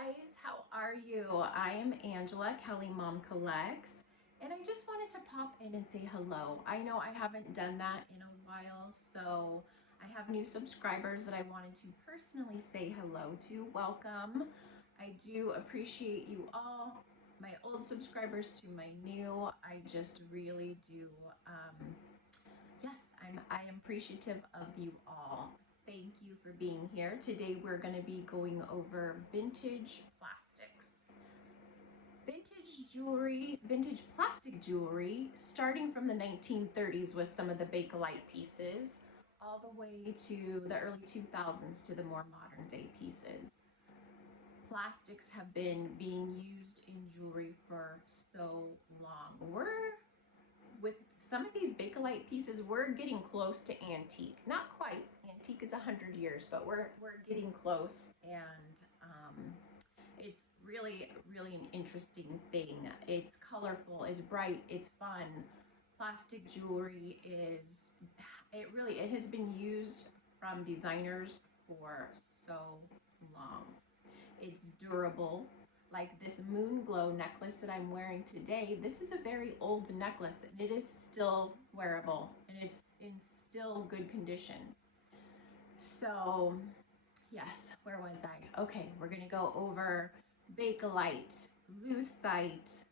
guys, how are you? I am Angela, Kelly Mom Collects, and I just wanted to pop in and say hello. I know I haven't done that in a while, so I have new subscribers that I wanted to personally say hello to. Welcome. I do appreciate you all, my old subscribers to my new. I just really do. Yes, I am appreciative of you all. Thank you for being here. Today we're going to be going over vintage plastics. Vintage jewelry, vintage plastic jewelry, starting from the 1930s with some of the Bakelite pieces, all the way to the early 2000s to the more modern day pieces. Plastics have been being used in jewelry for so long. With some of these Bakelite pieces, we're getting close to antique. Not quite. Antique is 100 years, but we're getting close, and it's really an interesting thing. It's colorful, it's bright, it's fun. Plastic jewelry is it has been used from designers for so long. It's durable. Like this Moonglow necklace that I'm wearing today, this is a very old necklace and it is still wearable and it's in still good condition. So, yes, where was I? Okay, we're gonna go over Bakelite, Lucite,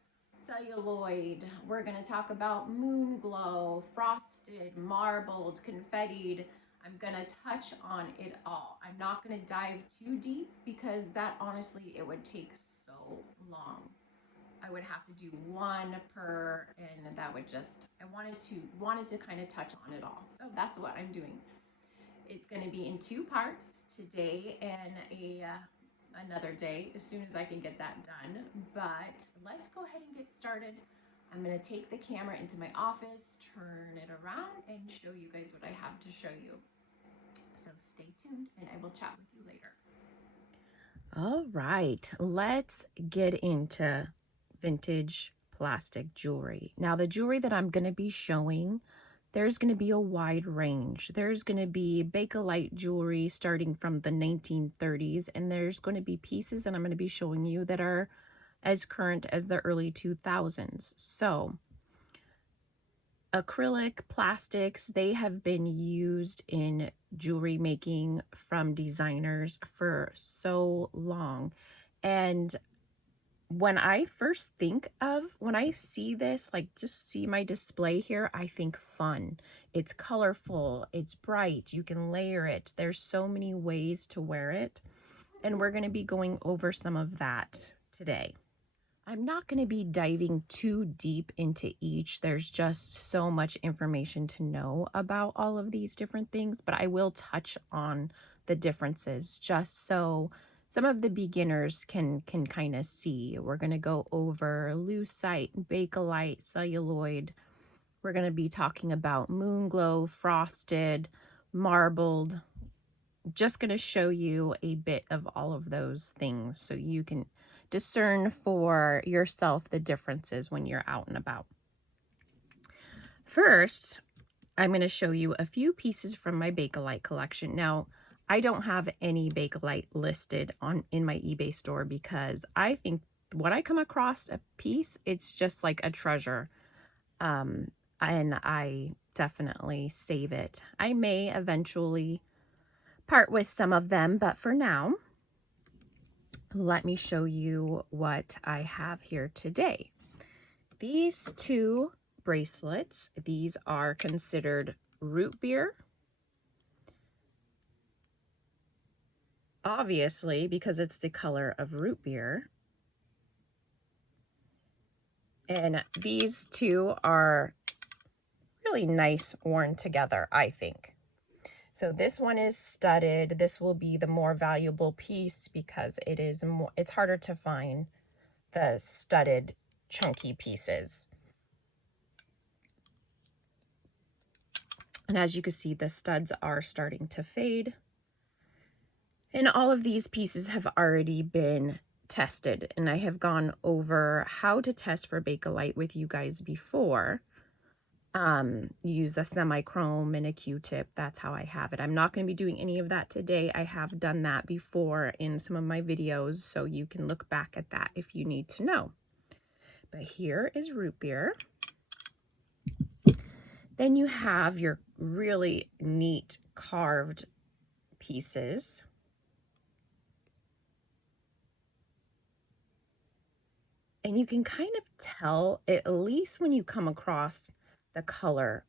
Celluloid. We're gonna talk about Moonglow, frosted, marbled, confettied. I'm gonna touch on it all. I'm not gonna dive too deep because that honestly, it would take so long. I would have to do one per, and that would just, I wanted to kind of touch on it all. So that's what I'm doing. It's going to be in two parts, today and another day, as soon as I can get that done. But let's go ahead and get started. I'm going to take the camera into my office, turn it around, and show you guys what I have to show you. So stay tuned, and I will chat with you later. All right, let's get into vintage plastic jewelry. Now, the jewelry that I'm going to be showing, there's going to be a wide range. There's going to be Bakelite jewelry starting from the 1930s, and there's going to be pieces that I'm going to be showing you that are as current as the early 2000s. So, acrylic plastics, they have been used in jewelry making from designers for so long. And when I first think of, when I see this, like just see my display here, I think fun. It's colorful, it's bright, you can layer it. There's so many ways to wear it. And we're going to be going over some of that today. I'm not going to be diving too deep into each. There's just so much information to know about all of these different things, but I will touch on the differences just so some of the beginners can kind of see. We're going to go over lucite, bakelite, celluloid. We're going to be talking about moonglow, frosted, marbled. Just going to show you a bit of all of those things so you can discern for yourself the differences when you're out and about. First, I'm going to show you a few pieces from my Bakelite collection. Now, I don't have any Bakelite listed in my eBay store because I think when I come across a piece, it's just like a treasure. And I definitely save it. I may eventually part with some of them, but for now, let me show you what I have here today. These two bracelets, these are considered root beer. Obviously, because it's the color of root beer. And these two are really nice worn together, I think. So this one is studded. This will be the more valuable piece because it's harder to find the studded chunky pieces. And as you can see, the studs are starting to fade. And all of these pieces have already been tested. And I have gone over how to test for Bakelite with you guys before. use a semi-chrome and a Q-tip. That's how I have it. I'm not going to be doing any of that today. I have done that before in some of my videos, so you can look back at that if you need to know. But here is root beer. Then you have your really neat carved pieces. And you can kind of tell, at least when you come across the color,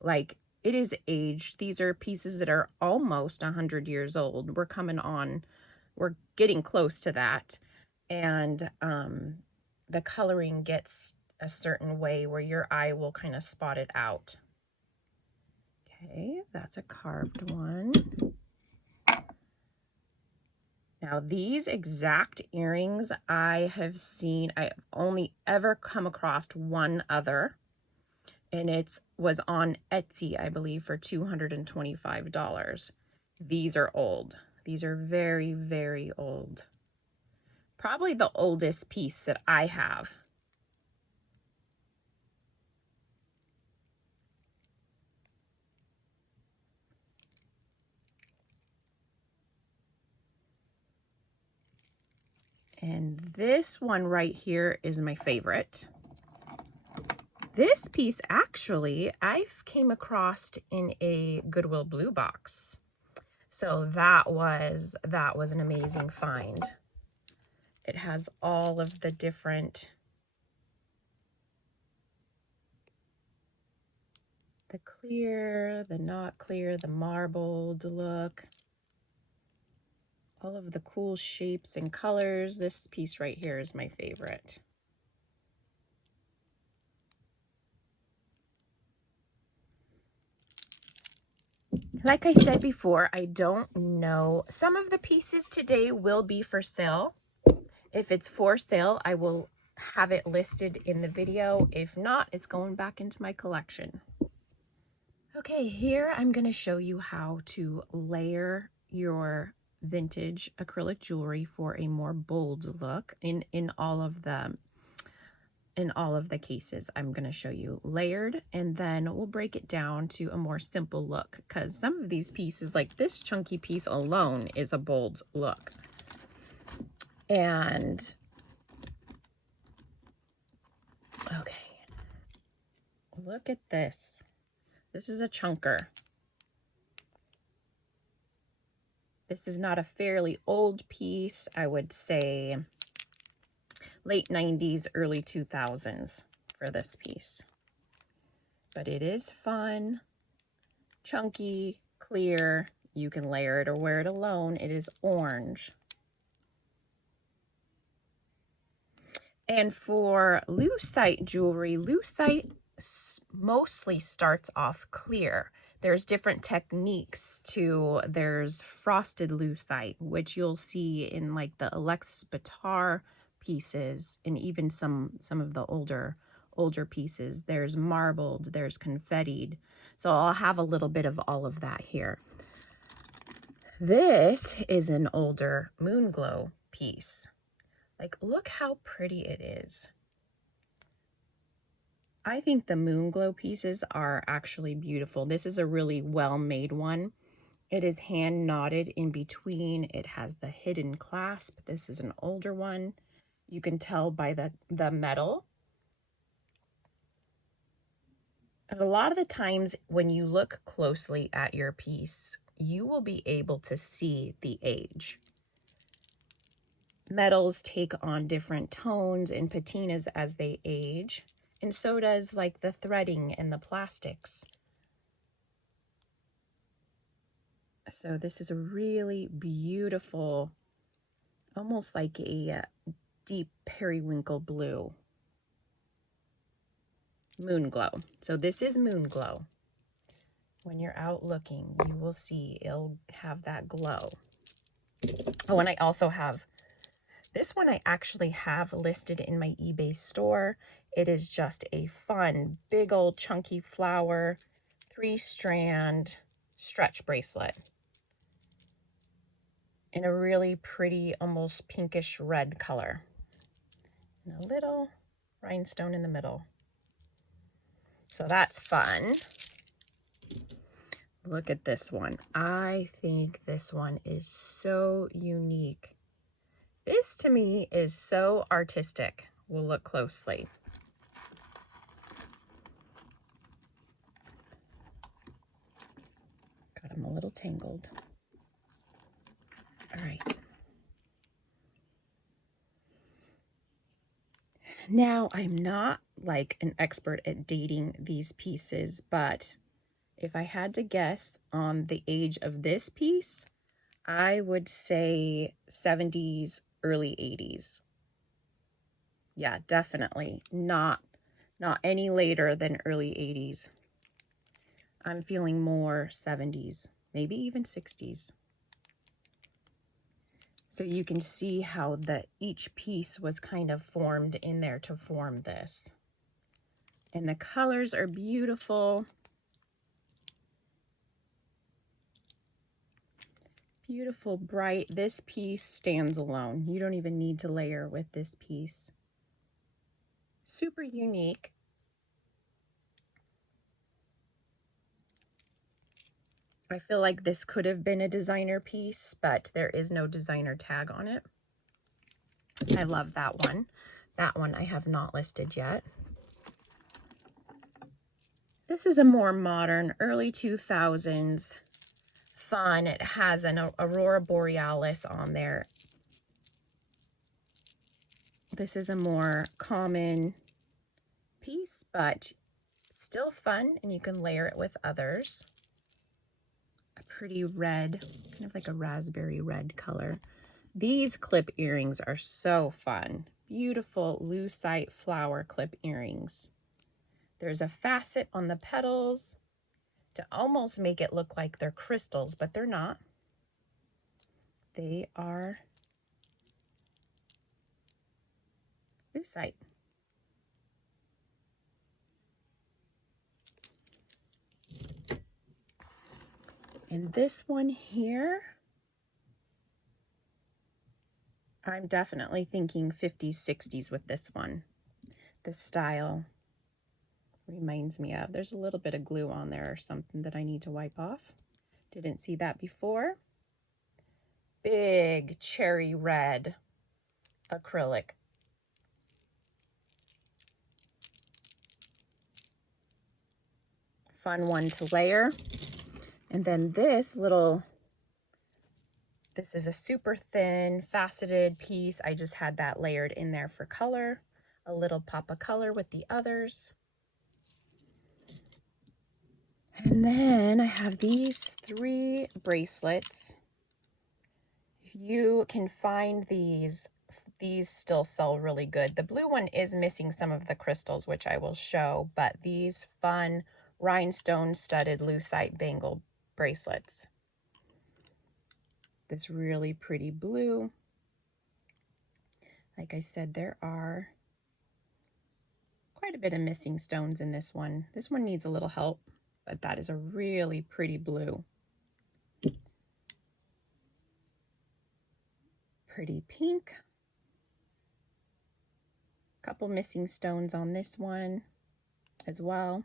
like it is aged. These are pieces that are almost 100 years old. We're getting close to that. And the coloring gets a certain way where your eye will kind of spot it out. Okay, that's a carved one. Now these exact earrings I've only ever come across one other, and it was on Etsy, I believe, for $225. These are old. These are very, very old. Probably the oldest piece that I have. And this one right here is my favorite. This piece actually I came across in a Goodwill Blue box. So that was an amazing find. It has all of the different, the clear, the not clear, the marbled look. All of the cool shapes and colors. This piece right here is my favorite. Like I said before, I don't know. Some of the pieces today will be for sale. If it's for sale, I will have it listed in the video. If not, it's going back into my collection. Okay, here I'm going to show you how to layer your vintage acrylic jewelry for a more bold look in all of the cases. I'm going to show you layered, and then we'll break it down to a more simple look, because some of these pieces, like this chunky piece alone, is a bold look. And okay, look at this. This is a chunker. This is not a fairly old piece. I would say late 90s, early 2000s for this piece. But it is fun, chunky, clear. You can layer it or wear it alone. It is orange. And for lucite jewelry, lucite mostly starts off clear. There's different techniques to, there's frosted lucite, which you'll see in like the Alexis Batar pieces, and even some of the older pieces. There's marbled, there's confettied. So I'll have a little bit of all of that here. This is an older Moonglow piece. Like, look how pretty it is. I think the Moonglow pieces are actually beautiful. This is a really well-made one. It is hand knotted in between. It has the hidden clasp. This is an older one. You can tell by the metal. And a lot of the times when you look closely at your piece, you will be able to see the age. Metals take on different tones and patinas as they age, and so does like the threading and the plastics. So this is a really beautiful, almost like a deep periwinkle blue. Moonglow. So this is Moonglow. When you're out looking, you will see it'll have that glow. Oh, and I also have this one. I actually have listed in my eBay store. It is just a fun, big old chunky flower, 3-strand stretch bracelet in a really pretty, almost pinkish red color. And a little rhinestone in the middle. So that's fun. Look at this one. I think this one is so unique. This to me is so artistic. We'll look closely. God, I'm a little tangled. All right. Now, I'm not like an expert at dating these pieces, but if I had to guess on the age of this piece, I would say 70s, early 80s. Yeah, definitely not any later than early 80s. I'm feeling more 70s, maybe even 60s. So you can see how each piece was kind of formed in there to form this. And the colors are beautiful. Beautiful, bright. This piece stands alone. You don't even need to layer with this piece. Super unique. I feel like this could have been a designer piece, but there is no designer tag on it. I love that one. That one I have not listed yet. This is a more modern, early 2000s fun. It has an Aurora Borealis on there. This is a more common piece, but still fun, and you can layer it with others. A pretty red, kind of like a raspberry red color. These clip earrings are so fun. Beautiful lucite flower clip earrings. There's a facet on the petals to almost make it look like they're crystals, but they're not. They are lucite. And this one here, I'm definitely thinking 50s, 60s with this one. The style reminds me of, there's a little bit of glue on there or something that I need to wipe off. Didn't see that before. Big cherry red acrylic. Fun one to layer. And then this is a super thin faceted piece. I just had that layered in there for color. A little pop of color with the others. And then I have these 3 bracelets. You can find these still sell really good. The blue one is missing some of the crystals, which I will show, but these fun rhinestone studded lucite bangle bracelets. This really pretty blue. Like I said, there are quite a bit of missing stones in this one. This one needs a little help, but that is a really pretty blue. Pretty pink. Couple missing stones on this one as well.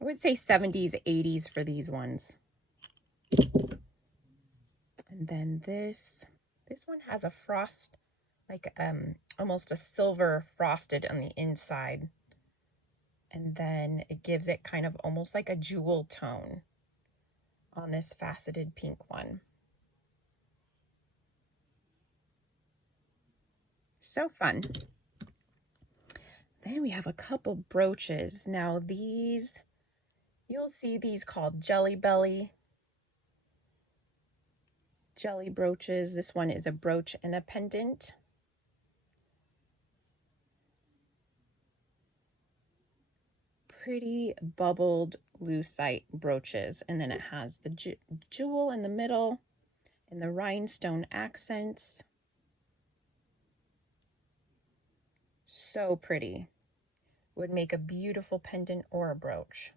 I would say 70s, 80s for these ones. And then this one has a frost, like almost a silver frosted on the inside. And then it gives it kind of almost like a jewel tone on this faceted pink one. So fun. Then we have a couple brooches. Now these, you'll see these called Jelly brooches. This one is a brooch and a pendant. Pretty bubbled lucite brooches, and then it has the jewel in the middle and the rhinestone accents. So pretty. Would make a beautiful pendant or a brooch.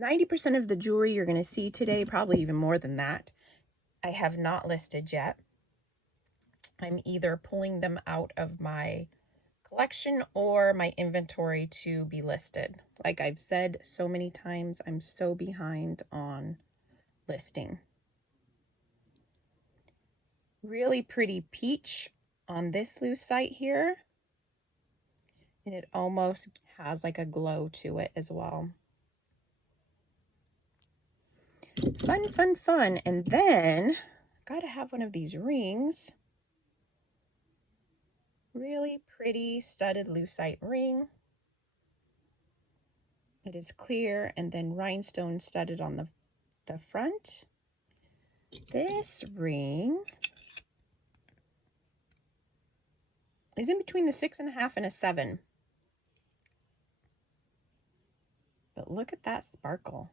90% of the jewelry you're going to see today, probably even more than that, I have not listed yet. I'm either pulling them out of my collection or my inventory to be listed. Like I've said so many times, I'm so behind on listing. Really pretty peach on this lucite here. And it almost has like a glow to it as well. Fun, fun, fun. And then, gotta have one of these rings. Really pretty studded lucite ring. It is clear and then rhinestone studded on the front. This ring is in between the 6.5 and a 7. But look at that sparkle.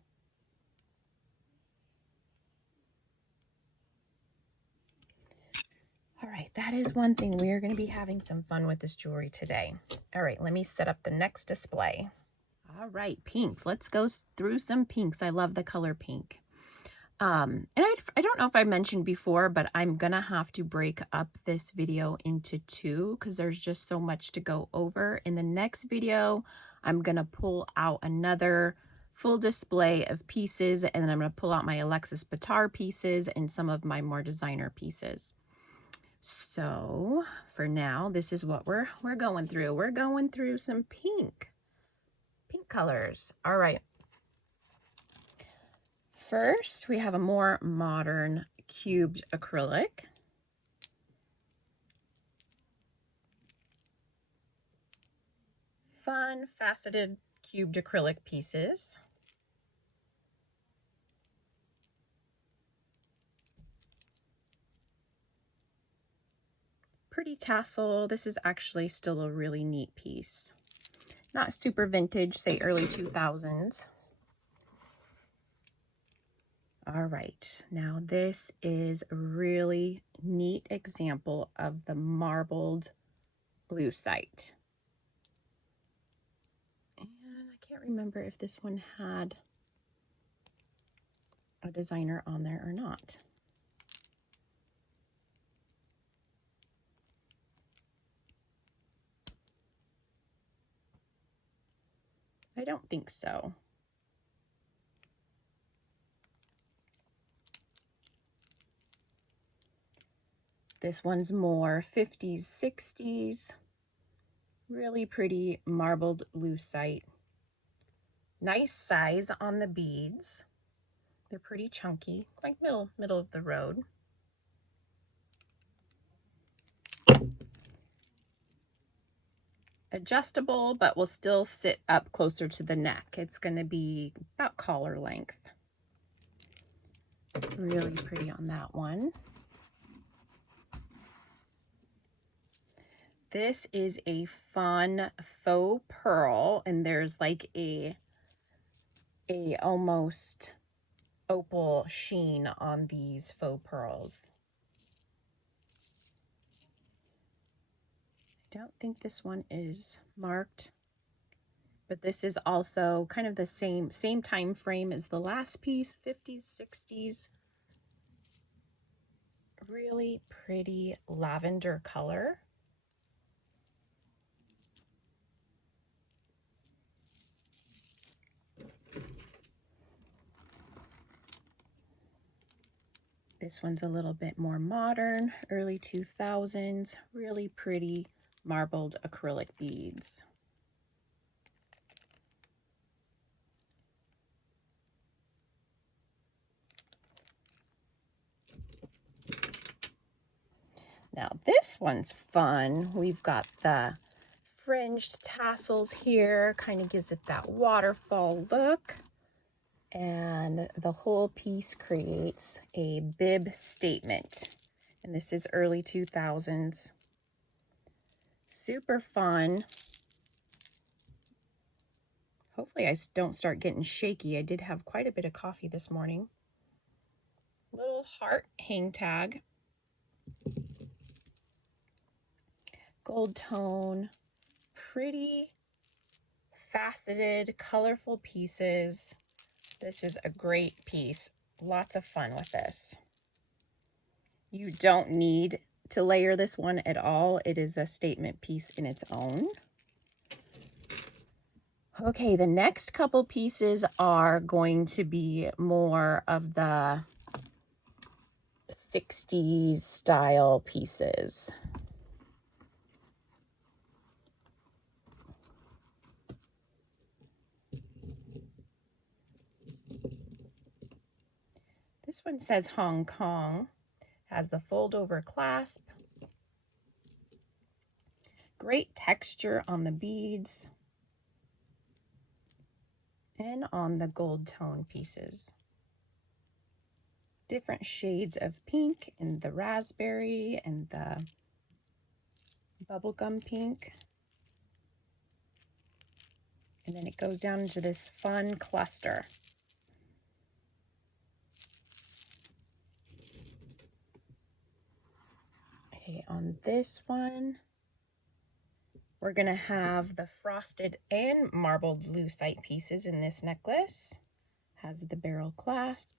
All right, that is one thing. We are going to be having some fun with this jewelry today. All right, let me set up the next display. All right, pinks. Let's go through some pinks. I love the color pink. And I don't know if I mentioned before, but I'm gonna have to break up this video into 2 because there's just so much to go over. In the next video, I'm gonna pull out another full display of pieces, and then I'm gonna pull out my Alexis Bitar pieces and some of my more designer pieces. So for now, this is what we're going through. We're going through some pink colors. All right. First, we have a more modern cubed acrylic. Fun, faceted cubed acrylic pieces. Pretty tassel. This is actually still a really neat piece. Not super vintage, say early 2000s. All right, now this is a really neat example of the marbled lucite. And I can't remember if this one had a designer on there or not. I don't think so. This one's more 50s, 60s. Really pretty marbled lucite. Nice size on the beads. They're pretty chunky, like middle of the road. Adjustable, but will still sit up closer to the neck. It's going to be about collar length. Really pretty on that one. This is a fun faux pearl, and there's like a almost opal sheen on these faux pearls. I don't think this one is marked, but this is also kind of the same time frame as the last piece, 50s, 60s. Really pretty lavender color. This one's a little bit more modern, early 2000s, really pretty marbled acrylic beads. Now this one's fun. We've got the fringed tassels here, kind of gives it that waterfall look. And the whole piece creates a bib statement. And this is early 2000s. Super fun. Hopefully I don't start getting shaky. I did have quite a bit of coffee this morning. Little heart hang tag. Gold tone. Pretty faceted, colorful pieces. This is a great piece. Lots of fun with this. You don't need to layer this one at all. It is a statement piece in its own. Okay, the next couple pieces are going to be more of the 60s style pieces. This one says Hong Kong, has the fold over clasp. Great texture on the beads and on the gold tone pieces. Different shades of pink and the raspberry and the bubblegum pink. And then it goes down into this fun cluster. Okay, on this one, we're going to have the frosted and marbled lucite pieces in this necklace. Has the barrel clasp.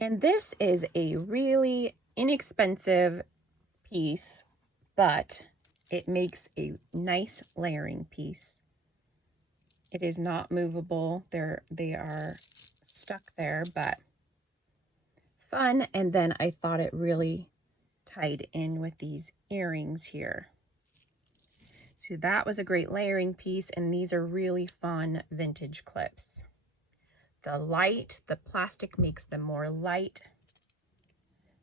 And this is a really inexpensive piece, but it makes a nice layering piece. It is not movable. They are stuck there, but fun. And then I thought it really tied in with these earrings here. So that was a great layering piece, and these are really fun vintage clips. The plastic makes them more light.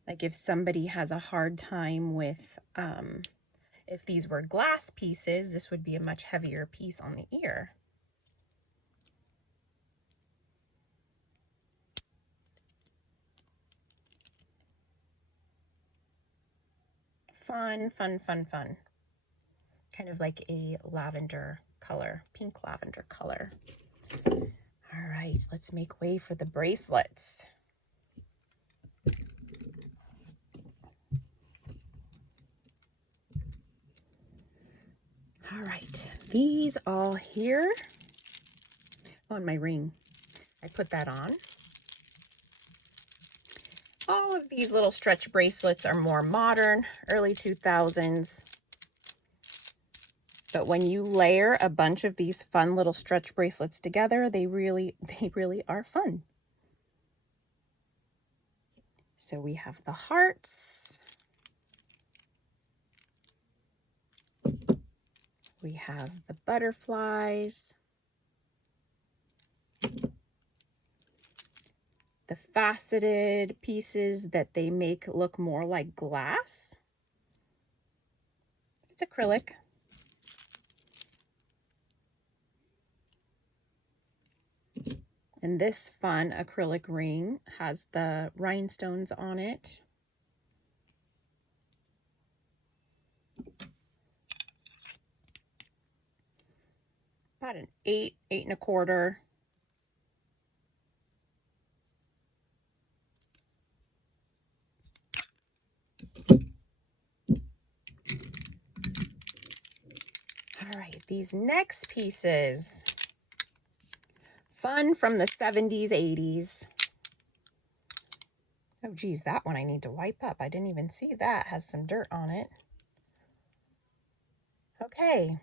Like if somebody has a hard time with, if these were glass pieces, this would be a much heavier piece on the ear. Fun, fun, fun, fun. Kind of like a lavender color, pink lavender color. All right, let's make way for the bracelets. All right, these all here. Oh, and my ring. I put that on. All of these little stretch bracelets are more modern, early 2000s. But when you layer a bunch of these fun little stretch bracelets together, they really are fun. So we have the hearts. We have the butterflies. The faceted pieces that they make look more like glass. It's acrylic. And this fun acrylic ring has the rhinestones on it. About an 8, 8 1/4. All right, these next pieces. Fun from the 70s, 80s. Oh, geez, that one I need to wipe up. I didn't even see that. Has some dirt on it. Okay.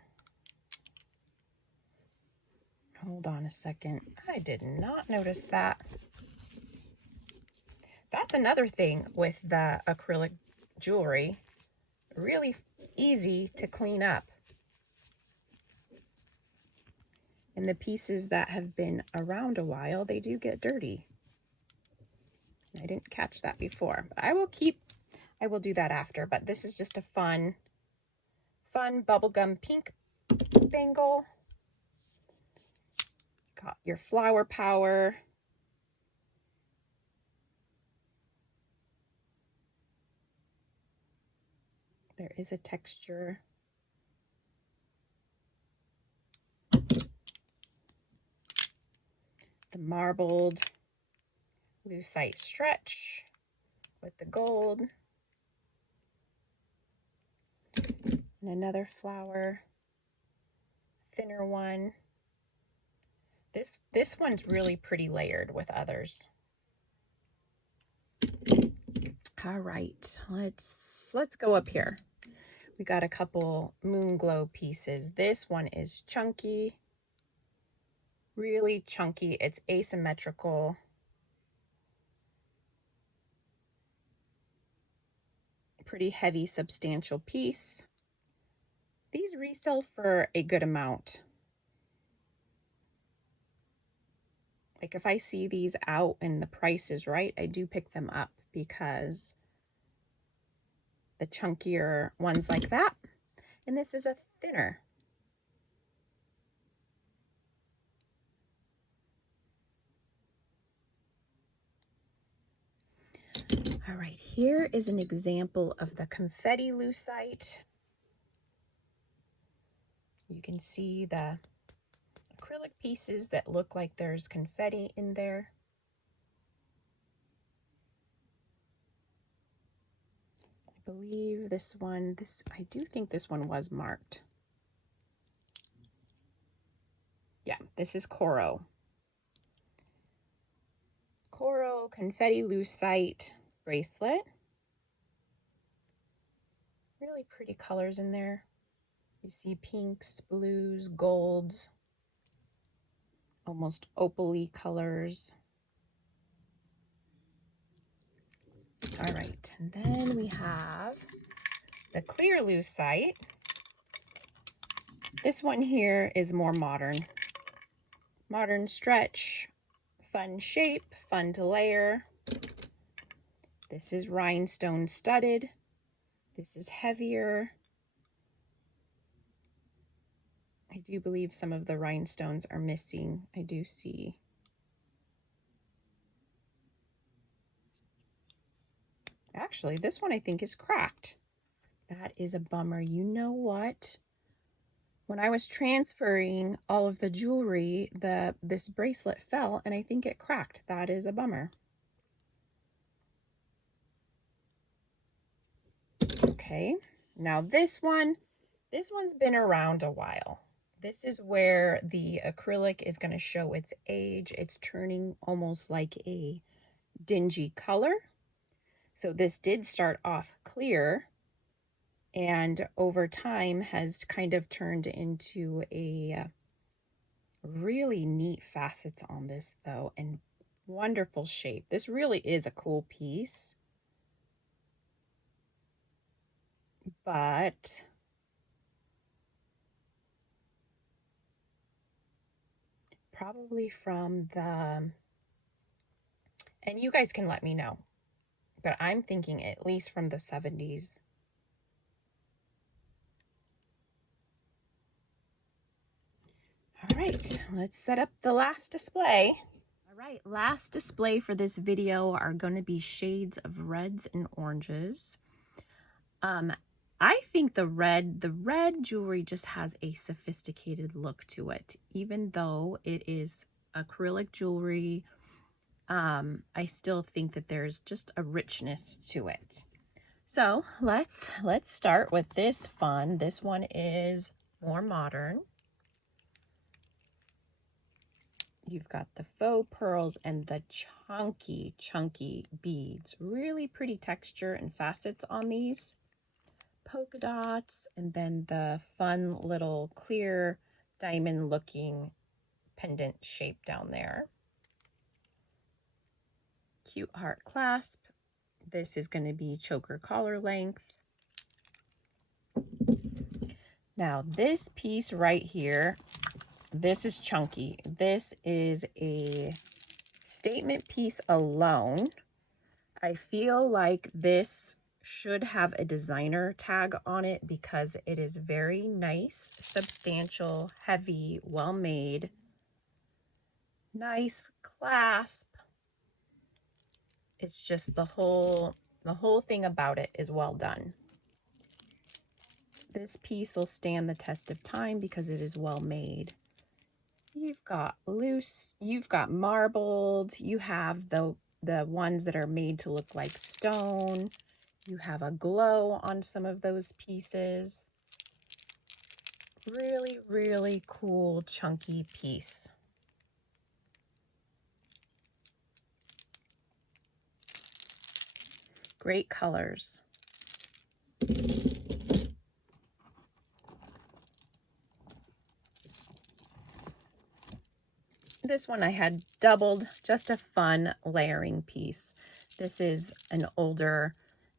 Hold on a second. I did not notice that. That's another thing with the acrylic jewelry. Really easy to clean up. And the pieces that have been around a while, they do get dirty. I didn't catch that before, but I will do that after. But this is just a fun bubblegum pink bangle. Got your flower power. There is a texture. The marbled lucite stretch. with the gold. And another flower, thinner one. This one's really pretty layered with others. All right, let's go up here. We got a couple Moonglow pieces. This one is chunky, really chunky. It's asymmetrical. Pretty heavy, substantial piece. These resell for a good amount. Like if I see these out and the price is right, I do pick them up because the chunkier ones like that. And this is a thinner. All right, here is an example of the confetti lucite. You can see the acrylic pieces that look like there's confetti in there. I believe this one, I do think this one was marked. Yeah, this is Coral. Coral confetti lucite bracelet. Really pretty colors in there. You see pinks, blues, golds, almost opal-y colors. All right, and then we have the clear lucite. This one here is more modern. Modern stretch, fun shape, fun to layer. This is rhinestone studded. This is heavier. I do believe some of the rhinestones are missing. I do see. Actually, this one I think is cracked. That is a bummer. You know what? When I was transferring all of the jewelry, this bracelet fell and I think it cracked. That is a bummer. Okay, now this one's been around a while. This is where the acrylic is going to show its age. It's turning almost like a dingy color. So this did start off clear and over time has kind of turned into a really neat facets on this though, and wonderful shape. This really is a cool piece. But probably from the, and you guys can let me know, but I'm thinking at least from the 70s. All right, let's set up the last display. All right, last display for this video are going to be shades of reds and oranges. I think the red jewelry just has a sophisticated look to it, even though it is acrylic jewelry. I still think that there's just a richness to it. So let's start with this fun. This one is more modern. You've got the faux pearls and the chunky beads. Really pretty texture and facets on these. Polka dots, and then the fun little clear diamond looking pendant shape down there. Cute heart clasp. This is going to be choker collar length. Now this piece right here, this is chunky. This is a statement piece alone. I feel like this should have a designer tag on it because it is very nice, substantial, heavy, well made, nice clasp. It's just the whole thing about it is well done. This piece will stand the test of time because it is well made. You've got loose, you've got marbled, you have the the ones that are made to look like stone. You have a glow on some of those pieces. Really, really cool, chunky piece. Great colors. This one I had doubled, just a fun layering piece. This is an older,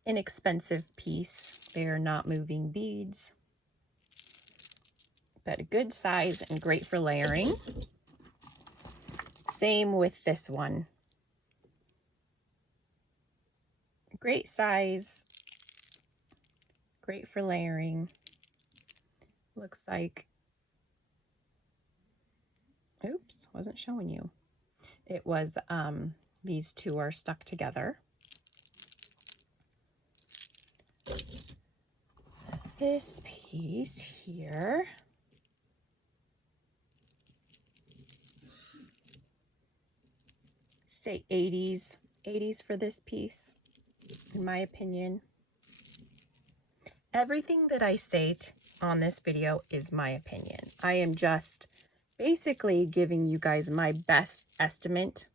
inexpensive piece. They are not moving beads, but a good size and great for layering. Same with this one. Great size, great for layering. Looks like, oops, wasn't showing you. It was, these two are stuck together. This piece here, say 80s for this piece, in my opinion. Everything that I state on this video is my opinion. I am just basically giving you guys my best estimate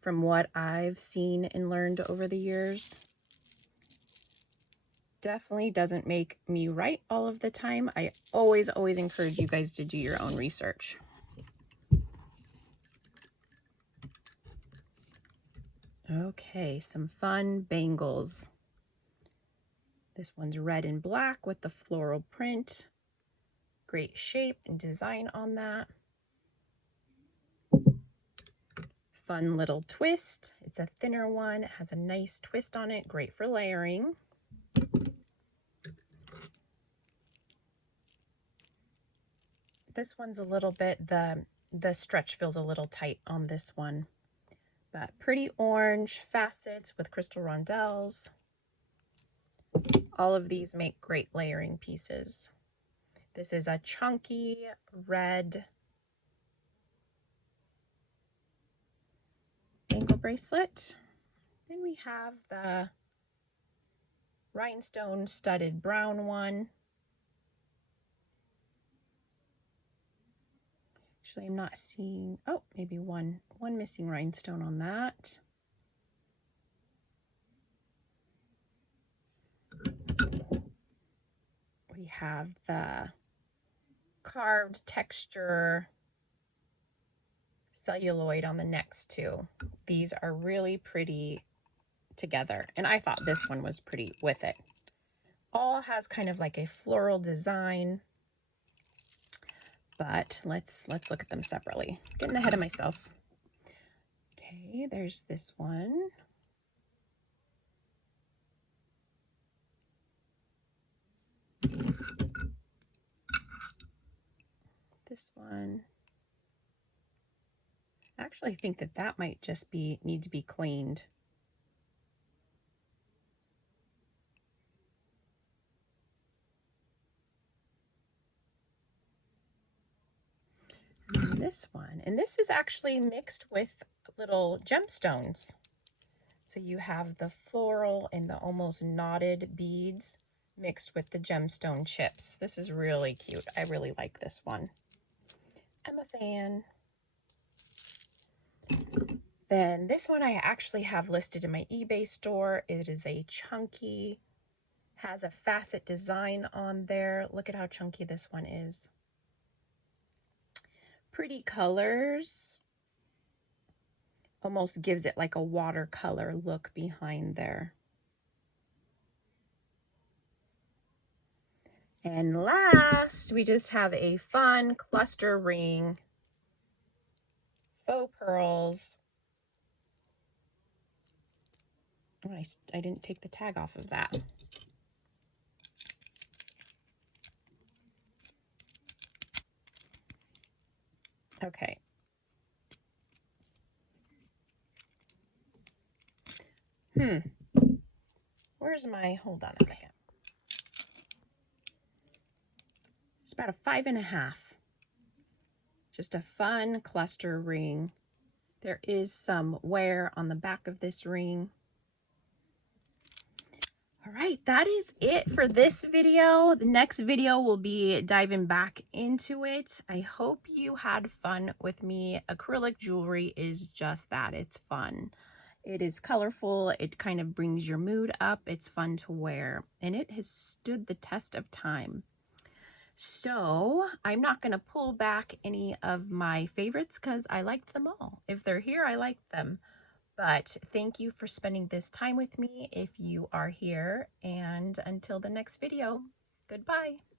from what I've seen and learned over the years. Definitely doesn't make me right all of the time. I always encourage you guys to do your own research. Okay, some fun bangles. This one's red and black with the floral print. Great shape and design on that. Fun little twist. It's a thinner one. It has a nice twist on it. Great for layering. This one's a little bit, the stretch feels a little tight on this one. But pretty orange facets with crystal rondelles. All of these make great layering pieces. This is a chunky red ankle bracelet. Then we have the rhinestone studded brown one. Actually, I'm not seeing, oh, maybe one missing rhinestone on that. We have the carved texture celluloid on the next two. These are really pretty together, and I thought this one was pretty with it. All has kind of like a floral design, but let's look at them separately. Getting ahead of myself. Okay, there's this one. This one. Actually, I think that might just need to be cleaned. And this one, and this is actually mixed with little gemstones. So you have the floral and the almost knotted beads mixed with the gemstone chips. This is really cute. I really like this one. I'm a fan. Then this one I actually have listed in my eBay store. It is a chunky, has a facet design on there. Look at how chunky this one is. Pretty colors. Almost gives it like a watercolor look behind there. And last, we just have a fun cluster ring. Faux pearls. Oh, I didn't take the tag off of that. Okay. Where's my, hold on a second. It's about a 5.5. Just a fun cluster ring. There is some wear on the back of this ring. All right, that is it for this video. The next video will be diving back into it. I hope you had fun with me. Acrylic jewelry is just that. It's fun. It is colorful. It kind of brings your mood up. It's fun to wear, and it has stood the test of time. So I'm not going to pull back any of my favorites because I liked them all. If they're here, I liked them. But thank you for spending this time with me if you are here. And until the next video, goodbye.